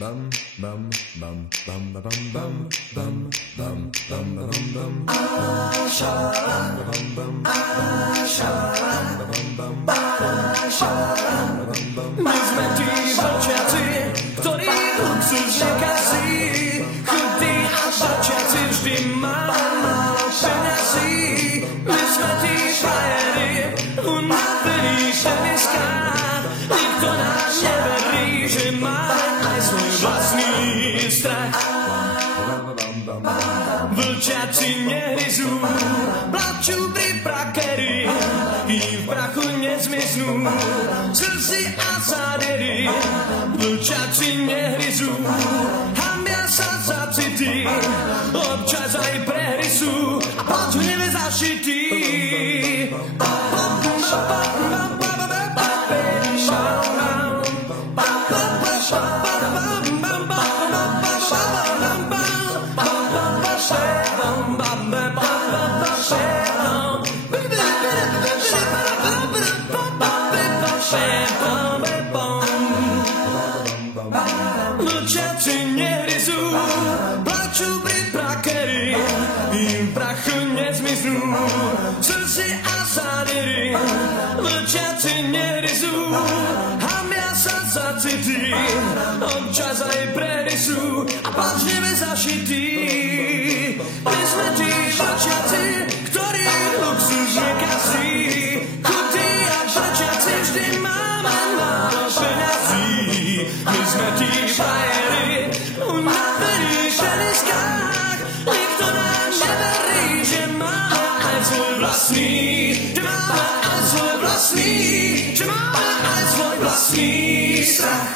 Bam, bam, bam, bam, bam, bam, bam, bam, bam, bam, bam. Aša, bam, bam, Aša, bam, bam, Aša, bam, bam. My sme tí vlčiaci, ktorí luxusne kazí, chudí a vlčiaci vždy málo peňazí. My sme tí frajeri, unavení teniskách, nikto nám neverí, že máme aj svoj vlastný strach. Vlčiaci nehryzú, plačú pri prakeri, i v prachu nezmiznú slzy a zádery. Vlčiaci nehryzú, hambia sa za city, občas aj prehry sú, a plač v nebe zašitý. Vlčiaci nehryzú, plačú pri prakeri, im prachu nezmiznú slzy a zádery. Vlčiaci nehryzú, hambia sa za city, občas aj prehry sú, a plač v nebe zašitý. My sme tí vlčiaci, ktorí luxus nekazí, chutí a vlčiaci vždy máme málo peňazí. My sme tí frajeri, unavení v teniskách, nikto nám neverí, že máme aj svoj vlastný, že máme aj svoj vlastný, že máme aj svoj vlastný strach.